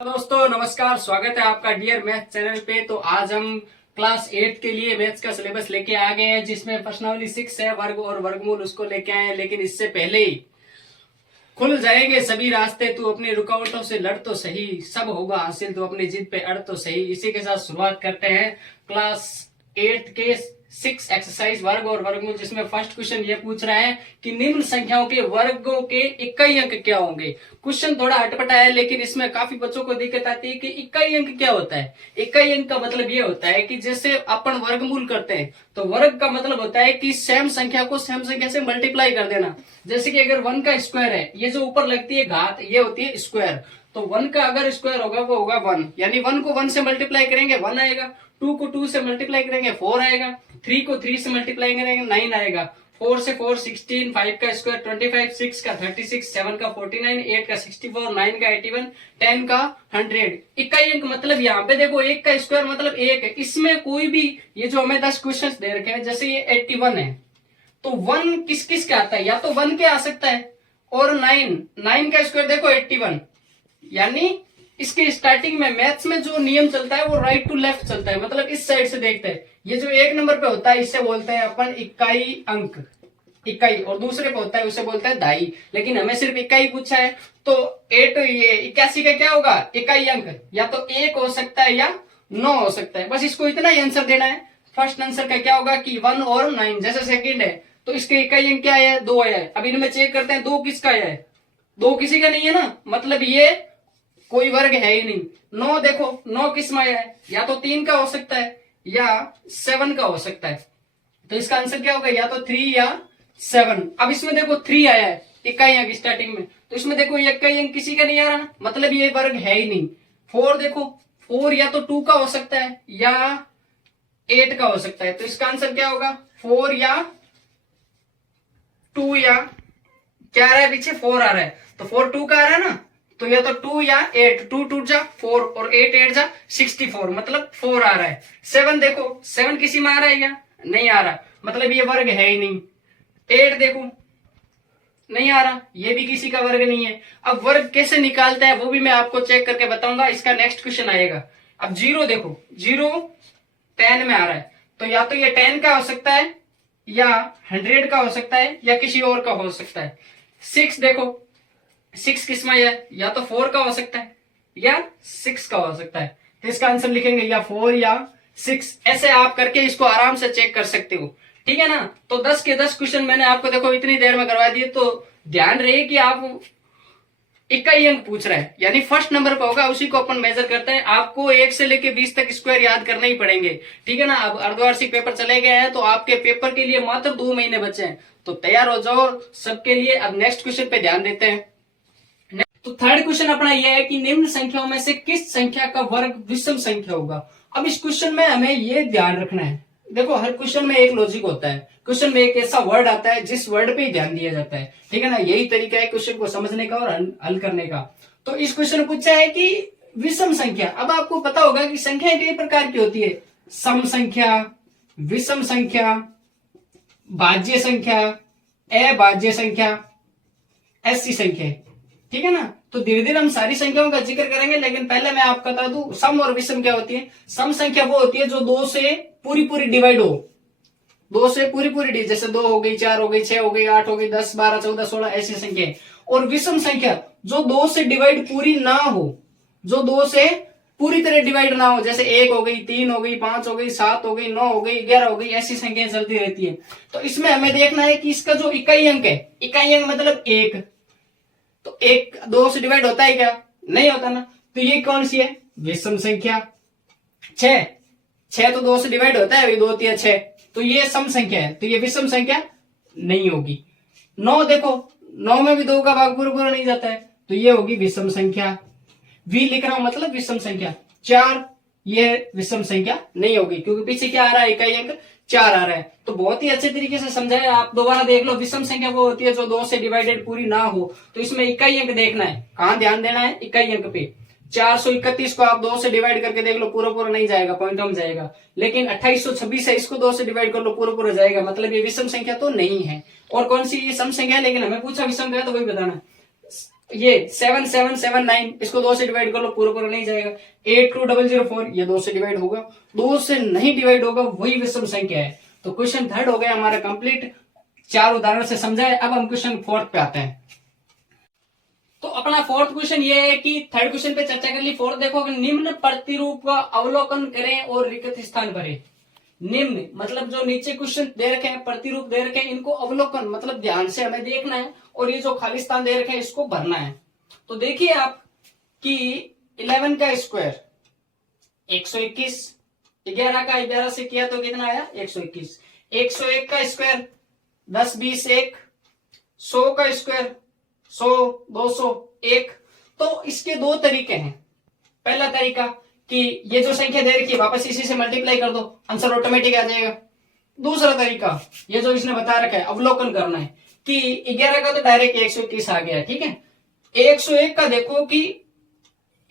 दोस्तों नमस्कार, स्वागत है आपका डियर मैथ चैनल पे। तो आज हम क्लास 8 के लिए मैथ्स का सिलेबस लेके आ गए हैं, जिसमें प्रश्नावली 6 है, वर्ग और वर्गमूल उसको लेके आए हैं। लेकिन इससे पहले ही खुल जाएंगे सभी रास्ते, तू अपनी रुकावटों से लड़ तो सही, सब होगा हासिल, तू अपनी जिद पे अड़ तो सही। इसी के साथ शुरुआत करते हैं क्लास 8 के 6 एक्सरसाइज वर्ग और वर्गमूल, जिसमें फर्स्ट क्वेश्चन ये पूछ रहा है कि निम्न संख्याओं के वर्गों के इकाई अंक क्या होंगे। क्वेश्चन थोड़ा अटपटा है, लेकिन इसमें काफी बच्चों को दिक्कत आती है कि इकाई अंक क्या होता है। इकाई अंक का मतलब ये होता है कि जैसे अपन वर्गमूल करते हैं तो वर्ग का मतलब होता है कि सेम संख्या को सेम संख्या से मल्टीप्लाई कर देना। जैसे कि अगर 1 का स्क्वायर है, ये जो ऊपर लगती है घात, ये होती है स्क्वायर। तो 1 का अगर स्क्वायर होगा वो होगा 1, यानी 1 को 1 से मल्टीप्लाई करेंगे 1 आएगा, 2 को 2 से मल्टीप्लाई करेंगे 4 आएगा, 3 को 3 से मल्टीप्लाई करेंगे 9 आएगा, 4 से 4 16, 5 का स्क्वायर 25, 6 का 36, 7 का 49, 8 का 64, 9 का 81, 10 का 100। इकाई अंक मतलब यहाँ पे देखो 1 का स्क्वायर मतलब 1 है। इसमें कोई भी, ये जो हमें 10 क्वेश्चन दे रखे हैं, जैसे ये 81 है तो 1 किस किस का आता है, या तो 1 के आ सकता है, और 9 का स्क्वायर देखो 81, यानी इसके स्टार्टिंग में मैथ्स में जो नियम चलता है वो राइट टू लेफ्ट चलता है, मतलब इस साइड से देखते हैं। ये जो 1 नंबर पे होता है इससे बोलते हैं अपन इकाई अंक, इकाई, और दूसरे पे होता है उसे बोलते हैं दाई। लेकिन हमें सिर्फ इकाई पूछा है, तो 8 ये 81 का क्या होगा इकाई अंक, या तो 1 हो सकता है या 9 हो सकता है। बस इसको इतना ही आंसर देना है। फर्स्ट आंसर का क्या होगा कि 1 और 9। जैसे सेकंड है तो इसके इकाई अंक क्या है 2 आया है। अब इनमें चेक करते हैं 2 किसका आया है, 2 किसी का नहीं है ना, मतलब ये कोई वर्ग है ही नहीं। 9 देखो 9 किस में आया है, या तो 3 का हो सकता है या 7 का हो सकता है। तो इसका आंसर क्या होगा, या तो 3 या 7। अब इसमें देखो 3 आया है इकाई अंक स्टार्टिंग में, तो इसमें देखो ये इकाई अंक किसी का नहीं आ रहा, मतलब ये वर्ग है ही नहीं। 4 देखो 4 या तो 2 का हो सकता है या 8 का हो सकता है। तो इसका आंसर क्या होगा 4 या 2 या क्या आ रहा है, पीछे 4 आ रहा है, तो 4 2 का आ रहा है ना, तो या तो 2 या 8, 2 2 जा 4 और 8 8 जा 64, मतलब 4 आ रहा है। 7 देखो 7 किसी में आ रहा है या नहीं आ रहा, मतलब ये वर्ग है ही नहीं। 8 देखो नहीं आ रहा, ये भी किसी का वर्ग नहीं है। अब वर्ग कैसे निकालता है वो भी मैं आपको चेक करके बताऊंगा, इसका नेक्स्ट क्वेश्चन आएगा। अब 0 देखो 0 10 में आ रहा है, तो या तो ये 10 का हो सकता है या 100 का हो सकता है या किसी और का हो सकता है। 6 देखो 6 किस में है, या तो 4 का हो सकता है या 6 का हो सकता है। तो इसका आंसर लिखेंगे या 4 या 6। ऐसे आप करके इसको आराम से चेक कर सकते हो, ठीक है ना। तो 10 के 10 क्वेश्चन मैंने आपको देखो इतनी देर में करवा दिए। तो ध्यान रहे कि आप इकाई अंक पूछ रहे हैं, यानी फर्स्ट नंबर पर होगा उसी को अपन मेजर करते हैं। आपको 1 से लेके 20 तक स्क्वायर याद करने ही पड़ेंगे, ठीक है ना। अब अर्धवार्षिक पेपर चले गए हैं, तो आपके पेपर के लिए मात्र 2 महीने बचे हैं, तो तैयार हो जाओ सबके लिए। अब नेक्स्ट क्वेश्चन पे ध्यान देते हैं। तो थर्ड क्वेश्चन अपना यह है कि निम्न संख्याओं में से किस संख्या का वर्ग विषम संख्या होगा। अब इस क्वेश्चन में हमें ये ध्यान रखना है, देखो हर क्वेश्चन में एक लॉजिक होता है, क्वेश्चन में एक ऐसा वर्ड आता है जिस वर्ड पे ही ध्यान दिया जाता है, ठीक है ना। यही तरीका है क्वेश्चन को समझने का और हल करने का। तो इस क्वेश्चन पूछा है कि विषम संख्या। अब आपको पता होगा कि संख्याएं कई प्रकार की होती है, सम संख्या, विषम संख्या, भाज्य संख्या, अभाज्य संख्या, ऐसी संख्या, ठीक है ना। तो धीरे धीरे हम सारी संख्याओं का जिक्र करेंगे, लेकिन पहले मैं आपको बता दूं सम और विषम क्या होती है। सम संख्या वो होती है जो 2 से पूरी पूरी डिवाइड हो, 2 से पूरी पूरी, जैसे 2 हो गई, 4 हो गई, 6 हो गई, 8 हो गई, 10 12 14 16 ऐसी संख्या। और विषम संख्या जो 2 से डिवाइड पूरी ना हो, जो 2 से पूरी तरह डिवाइड ना हो, जैसे 1 हो गई, 3 हो गई, 5 हो गई, 7 हो गई, 9 हो गई, 11 हो गई, ऐसी संख्याएं चलती रहती है। तो इसमें हमें देखना है कि इसका जो इकाई अंक है, इकाई अंक मतलब 1, तो 1 2 से डिवाइड होता है क्या, नहीं होता ना। तो ये कौन सी है विषम संख्या। 6 तो 2 से डिवाइड होता है, 2 3 6, तो ये सम संख्या है, तो ये विषम संख्या नहीं होगी। 9 देखो 9 में भी 2 का भाग पूरा पूरा नहीं जाता है, तो ये होगी विषम संख्या। v लिख रहा हूं मतलब विषम संख्या। 4 ये विषम संख्या नहीं होगी, क्योंकि पीछे क्या आ रहा है इकाई अंक 4 आ रहा है। तो बहुत ही अच्छे तरीके से समझाया, आप दोबारा देख लो। विषम संख्या वो होती है जो 2 से डिवाइडेड पूरी ना हो, तो इसमें इकाई अंक देखना है, कहां ध्यान देना है, इकाई अंक पे। 431 को आप 2 से डिवाइड करके देख लो, पूरा पूरा नहीं जाएगा, पॉइंट में जाएगा। लेकिन 2826 है, इसको 2 से डिवाइड कर लो, पूरा पूरा जाएगा, मतलब ये विषम संख्या तो नहीं है। और कौन सी ये सम संख्या है, लेकिन हमें पूछा विषम क्या, तो वही बताना। ये 7779 इसको 2 से डिवाइड कर लो, पूरा पूरा नहीं जाएगा। 82004 ये 2 से डिवाइड होगा, 2 से नहीं डिवाइड होगा, वही विषम संख्या है। तो क्वेश्चन थर्ड हो गया हमारा कंप्लीट, 4 उदाहरण से समझा है। अब हम क्वेश्चन फोर्थ पे आते हैं। तो अपना फोर्थ क्वेश्चन ये है कि थर्ड क्वेश्चन पे चर्चा कर ली, फोर्थ देखो, निम्न प्रतिरूप का अवलोकन करें और रिक्त स्थान भरें। निम्न मतलब जो नीचे क्वेश्चन दे रखे हैं, प्रतिरूप दे रखे हैं, इनको अवलोकन मतलब ध्यान से हमें देखना है, और ये जो खाली स्थान दे रखे हैं इसको भरना है। तो देखिए आप कि 11 का स्क्वायर 121, 11 का 11 से किया तो कितना आया 121, 101 का स्क्वायर 10 20 1, 100 का स्क्वायर 100 200 1। तो इसके दो तरीके हैं। पहला तरीका कि ये जो संख्या दे रखी है वापस इसी से मल्टीप्लाई कर दो, आंसर ऑटोमेटिक आ जाएगा। दूसरा तरीका ये जो इसने बता रखा है अवलोकन करना है कि 11 का तो डायरेक्ट 121 आ गया, ठीक है। 101 का देखो कि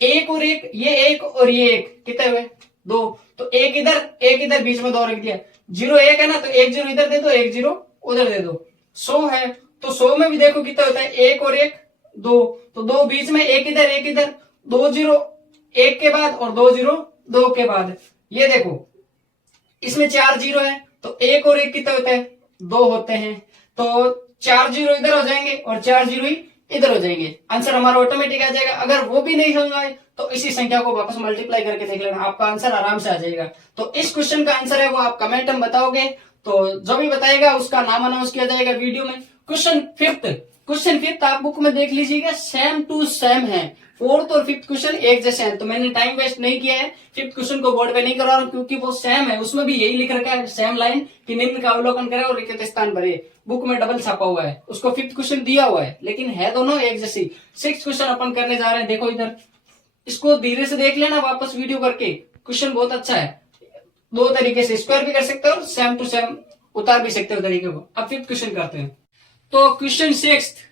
एक और एक, ये एक और ये एक, कितने हुए 2, तो एक इधर बीच में 2 रख दिया। 0 1 है ना, तो 1 0 इधर दे दो, 1 0 उधर दे दो। 100 है तो 100 में भी देखो कितना होता है, 1 और 1 2, तो 2 बीच में, एक इधर 2 0 1 के बाद और 2 0 2 के बाद। ये देखो इसमें 4 0 है तो 1 और 1 कितने होते हैं 2 होते हैं, तो 4 0 इधर हो जाएंगे और 4 0 ही इधर हो जाएंगे, आंसर हमारा ऑटोमेटिक आ जाएगा। अगर वो भी नहीं समझ आए तो इसी संख्या को वापस मल्टीप्लाई करके देख लेना, आपका आंसर आराम से आ जाएगा। तो इस क्वेश्चन का आंसर है वो आप कमेंट में बताओगे, तो जो भी बताएगा उसका नाम अनाउंस किया जाएगा वीडियो में। क्वेश्चन फिफ्थ आप बुक में देख लीजिएगा, सेम टू सेम है। फोर्थ और फिफ्थ क्वेश्चन एक जैसे हैं, तो मैंने टाइम वेस्ट नहीं किया है, फिफ्थ क्वेश्चन को बोर्ड पे नहीं करा रहा हूं क्योंकि वो सेम है। उसमें भी यही लिख रखा है सेम लाइन कि निम्न का अवलोकन करे और रिक्त स्थान भरे, बुक में डबल छापा हुआ है, उसको फिफ्थ क्वेश्चन दिया हुआ है, लेकिन है दोनों एक जैसी। सिक्स क्वेश्चन अपन करने जा रहे हैं, देखो इधर, इसको धीरे से देख लेना वापस वीडियो करके, क्वेश्चन बहुत अच्छा है। दो तरीके से स्क्वायर भी कर सकते हो और सेम टू सेम उतार भी सकते हो तरीके को। अब फिफ्थ क्वेश्चन करते हैं। तो क्वेश्चन सिक्स्थ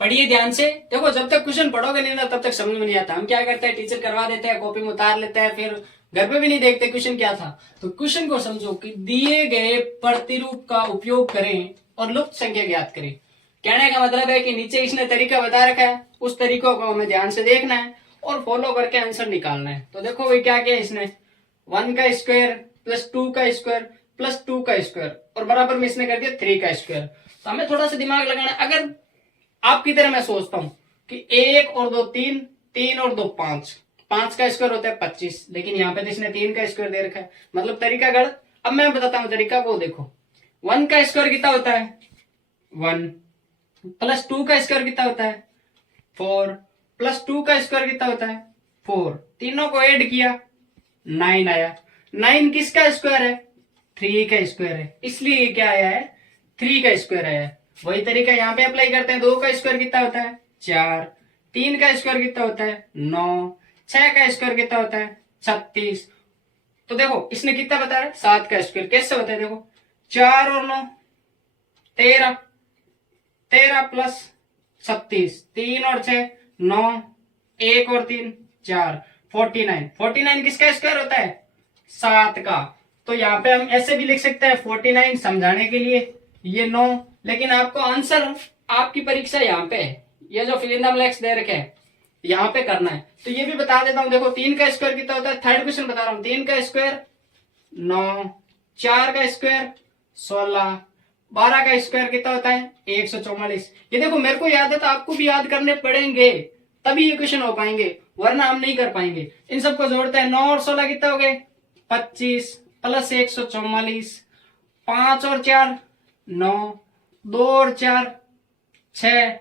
पढ़िए ध्यान से, देखो जब तक क्वेश्चन पढ़ोगे नहीं ना तब तक समझ में नहीं आता। हम क्या करते हैं, टीचर करवा देते हैं, कॉपी में उतार लेते हैं, फिर घर पे भी नहीं देखते क्वेश्चन क्या था। तो क्वेश्चन को समझो कि दिए गए प्रतिरूप का उपयोग करें और लुप्त संख्या ज्ञात करें। कहने का मतलब है कि नीचे इसने तरीका बता रखा है, उस तरीकों को हमें ध्यान से देखना है और फॉलो करके आंसर निकालना है। तो देखो भाई क्या किया इसने, 1 का स्क्वायर प्लस 2 का स्क्वायर प्लस 2 का स्क्वायर और बराबर में इसने कर दिया 3 का स्क्वायर। तो हमें थोड़ा सा दिमाग लगाना है। अगर आपकी तरह मैं सोचता हूं कि 1 और 2 3, 3 और 2 5, 5 का स्क्वायर होता है 25, लेकिन यहाँ पे तो इसने 3 का स्क्वायर दे रखा है, मतलब तरीका गलत। अब मैं बताता हूं तरीका, वो देखो 1 का स्क्वायर कितना होता है 1, प्लस 2 का स्क्वायर कितना होता है 4, प्लस 2 का स्क्वायर कितना होता है 4, तीनों को ऐड किया 9 आया। 9 किसका स्क्वायर है 3 का स्क्वायर है, इसलिए क्या आया है 3 का स्क्वायर आया है। वही तरीका यहाँ पे अप्लाई करते हैं। 2 का स्क्वायर कितना होता है 4, 3 का स्क्वायर कितना होता है 9, 6 का स्क्वायर कितना होता है 36। तो देखो इसने कितना बताया 7 का स्क्वायर, कैसे होता है देखो 4 और 9 13, 13 प्लस 36, 3 और 6 9, 1 और 3 4, 49। 49 किसका स्क्वायर होता है 7 का। तो यहाँ पे हम ऐसे भी लिख सकते हैं 49 समझाने के लिए ये 9, लेकिन आपको आंसर आपकी परीक्षा यहाँ पे है, ये जो फिल इन द ब्लैंक्स दे रखे हैं यहाँ पे करना है। तो ये भी बता देता हूं, देखो 3 का स्क्वायर कितना होता है, थर्ड क्वेश्चन बता रहा हूं। 3 का स्क्वायर 9, 4 का स्क्वायर 16, 12 का स्क्वायर कितना होता है 144। ये देखो मेरे को याद है तो आपको भी याद करने पड़ेंगे, तभी ये क्वेश्चन हो पाएंगे, वरना हम नहीं कर पाएंगे। इन सबको जोड़ते हैं, 9 और 16 कितना हो गए 25 प्लस 144, 5 और 4 9, 2 और 4 6,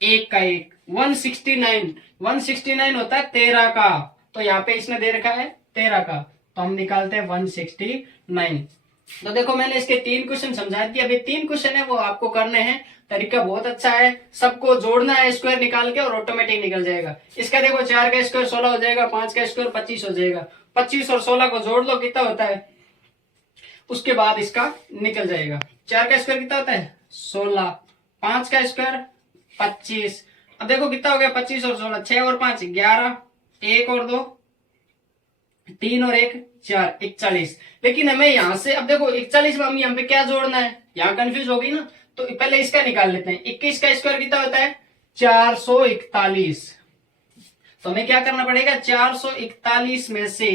1 का 1 169। 169 होता है 13 का, तो यहाँ पे इसने दे रखा है 13 का, तो हम निकालते हैं 169। तो देखो मैंने इसके 3 क्वेश्चन समझा दिए, अभी 3 क्वेश्चन है वो आपको करने हैं। तरीका बहुत अच्छा है, सबको जोड़ना है स्क्वायर निकाल के और ऑटोमेटिक निकल जाएगा। इसका देखो 4 का स्क्वायर 16 हो जाएगा, 5 का स्क्वायर 25 हो जाएगा, 25 और 16 को जोड़ लो कितना होता है, उसके बाद इसका निकल जाएगा। 4 का स्क्वायर कितना होता है 16, 5 का स्क्वायर 25। अब देखो कितना हो गया 25 और 16, 6 और 5 11, 1 और 2 3 और 1 4, 41। लेकिन हमें यहां से अब देखो 41 में हम यहाँ पे क्या जोड़ना है, यहाँ कंफ्यूज हो गई ना, तो पहले इसका निकाल लेते हैं। 21 का स्क्वायर कितना होता है 441। तो हमें क्या करना पड़ेगा, 441 में से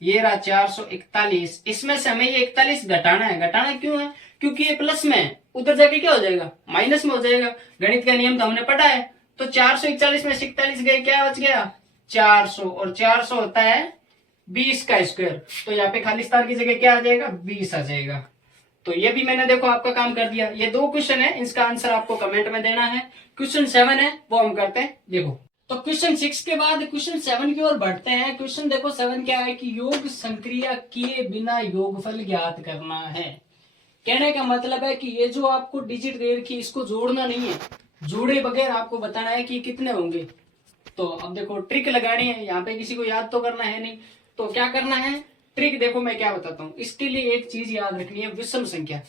ये रहा 441, इसमें से हमें ये 41 घटाना है। घटाना क्यों है, क्योंकि ये प्लस में है, उधर जाके क्या हो जाएगा, माइनस में हो जाएगा। गणित का नियम तो हमने पढ़ा है। तो 441 में से 41 गए, क्या बच गया 400, और 400 होता है 20 का स्क्वायर। तो यहाँ पे खाली स्थान की जगह क्या आ जाएगा, 20 आ जाएगा। तो ये भी मैंने देखो आपका काम कर दिया। ये 2 क्वेश्चन है, इसका आंसर आपको कमेंट में देना है। क्वेश्चन 7 है वो हम करते हैं, देखो। तो क्वेश्चन 6 के बाद क्वेश्चन 7 की ओर बढ़ते हैं। क्वेश्चन देखो 7 क्या है कि योग संक्रिया किए बिना योगफल ज्ञात करना है। कहने का मतलब है कि ये जो आपको डिजिट दे रखी है इसको जोड़ना नहीं है, जोड़े बगैर आपको बताना है कि कितने होंगे। तो अब देखो ट्रिक लगानी है, यहाँ पे किसी को याद तो करना है नहीं, तो क्या करना है ट्रिक, देखो मैं क्या बताता हूँ। इसके लिए एक चीज याद रखनी है, विषम संख्या।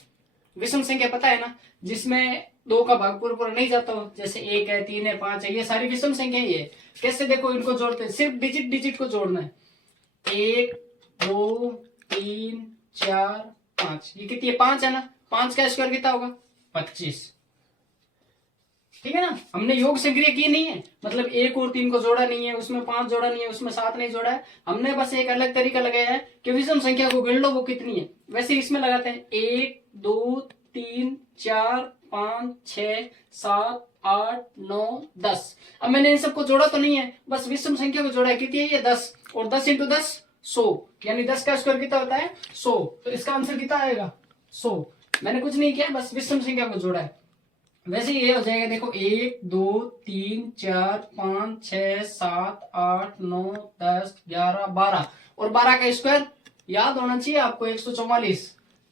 विषम संख्या पता है ना, जिसमें 2 का भाग पूरा नहीं जाता हो, जैसे 1 है, 3 है, 5 है, ये सारी विषम संख्या ही है। कैसे देखो इनको जोड़ते हैं, सिर्फ डिजिट डिजिट को जोड़ना है। 1 2 3 4 5, ये कितनी है 5 है ना, 5 का स्क्वायर कितना होगा 25। ठीक है ना, हमने योग संक्रिया की नहीं है, मतलब 1 और 3 को जोड़ा नहीं है, उसमें 5 जोड़ा नहीं है, उसमें 7 नहीं जोड़ा है। हमने बस एक अलग तरीका लगाया है कि विषम संख्या को गिन लो वो कितनी है। वैसे इसमें लगाते हैं 1 2 3 4 5 6 7 8 9 10। अब मैंने इन सबको जोड़ा तो नहीं है, बस विषम संख्या को जोड़ा है। कितनी है ये 10, और 10 इंटू 10 100, यानी 10 का स्क्वायर कितना होता है 100। तो इसका आंसर कितना आएगा 100। मैंने कुछ नहीं किया, बस विषम संख्या को जोड़ा है। वैसे ये हो जाएगा, देखो 1 2 3 4 5 6 7 8 9 10 11 12, और 12 का स्क्वायर याद होना चाहिए आपको 144।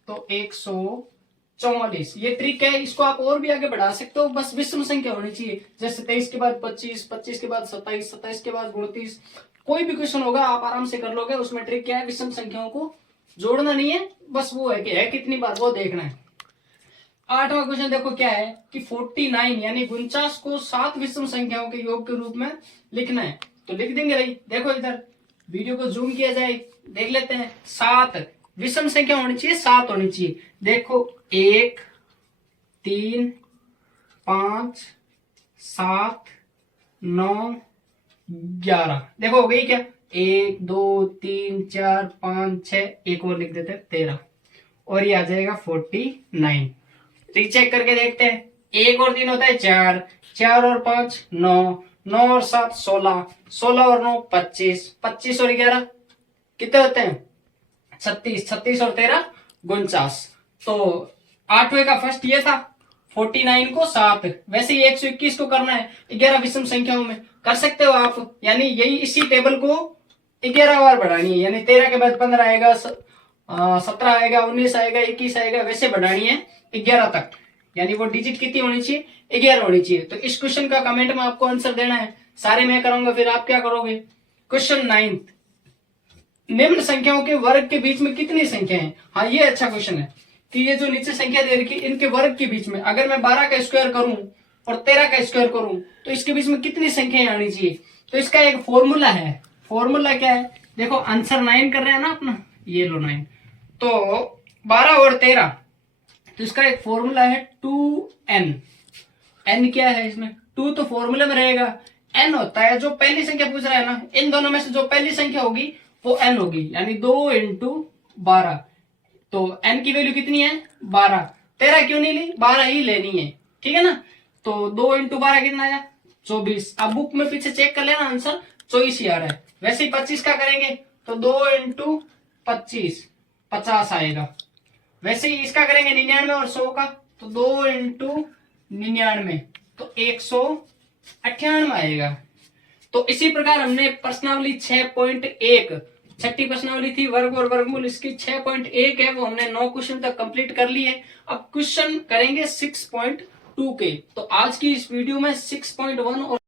तो 144 ये ट्रिक है, इसको आप और भी आगे बढ़ा सकते हो, बस विषम संख्या होनी चाहिए। जैसे 23 के बाद 25, 25 के बाद 27, 27 के बाद 29, कोई भी क्वेश्चन होगा आप आराम से कर लोगे। उसमें ट्रिक क्या है, विषम संख्याओं को जोड़ना नहीं है, बस वो है कि है कितनी बार वो देखना है। 8वां क्वेश्चन देखो क्या है कि 49 यानी 49 को 7 विषम संख्याओं के योग के रूप में लिखना है। तो लिख देंगे भाई, देखो इधर वीडियो को जूम किया जाए, देख लेते हैं। 7 विषम संख्या होनी चाहिए, 7 होनी चाहिए। देखो 1 3 5 7 9 11, देखो हो गई क्या, 1 2 3 4 5 6, एक और लिख देते हैं 13, और ये आ जाएगा 49। रीचेक करके देखते हैं, 1 और 3 होता है 4, 4 और 5 9, 9 और 7 16, 16 और 9 25, 25 और 11 कितने होते हैं 36, 36 और 13 49। तो 8वें का फर्स्ट ये था, 49 को 7। वैसे ही 121 को करना है 11 विषम संख्याओं में, कर सकते हो आप। यानी यही इसी टेबल को 11 बार बढ़ानी है, यानी 13 के बाद 15 आएगा, 17 आएगा, 19 आएगा, 21 आएगा, वैसे बढ़ानी है 11 तक। यानी वो डिजिट कितनी होनी चाहिए 11 होनी चाहिए। तो इस क्वेश्चन का कमेंट में आपको आंसर देना है, सारे मैं करूंगा, फिर आप क्या करोगे। क्वेश्चन 9, निम्न संख्याओं के वर्ग के बीच में कितनी संख्या है। हाँ ये अच्छा क्वेश्चन है कि ये जो नीचे संख्या दे रखी इनके वर्ग के बीच में अगर मैं 12 का स्क्वायर करूं और 13 का स्क्वायर करूं तो इसके बीच में कितनी संख्याएं आनी चाहिए। तो इसका एक फॉर्मूला है। फॉर्मूला क्या है, देखो आंसर 9 कर रहे हैं ना अपना, ये लो 9, तो 12 और 13, तो इसका एक फॉर्मूला है 2n। n क्या है इसमें, 2 तो फॉर्मूले में रहेगा, n होता है जो पहली संख्या पूछ रहा है ना, इन दोनों में से जो पहली संख्या होगी वो n होगी, यानी 2 × 12। तो n की वैल्यू कितनी है 12, 13 क्यों नहीं ली, 12 ही लेनी है, ठीक है ना। तो 2 × 12 कितना आया 24। अब बुक में पीछे चेक कर लेना, आंसर 24 ही आ रहा है। वैसे ही 25 का करेंगे तो 2 × 25 50 आएगा। वैसे ही इसका करेंगे 99 और 100 का, तो 2 × 99 तो 198 आएगा। तो इसी प्रकार हमने प्रश्नावली 6.1, छठी प्रश्नावली थी वर्ग और वर्गमूल, इसकी 6.1 है वो हमने 9 क्वेश्चन तक कंप्लीट कर लिए। अब क्वेश्चन करेंगे 6.2 के। तो आज की इस वीडियो में 6.1 और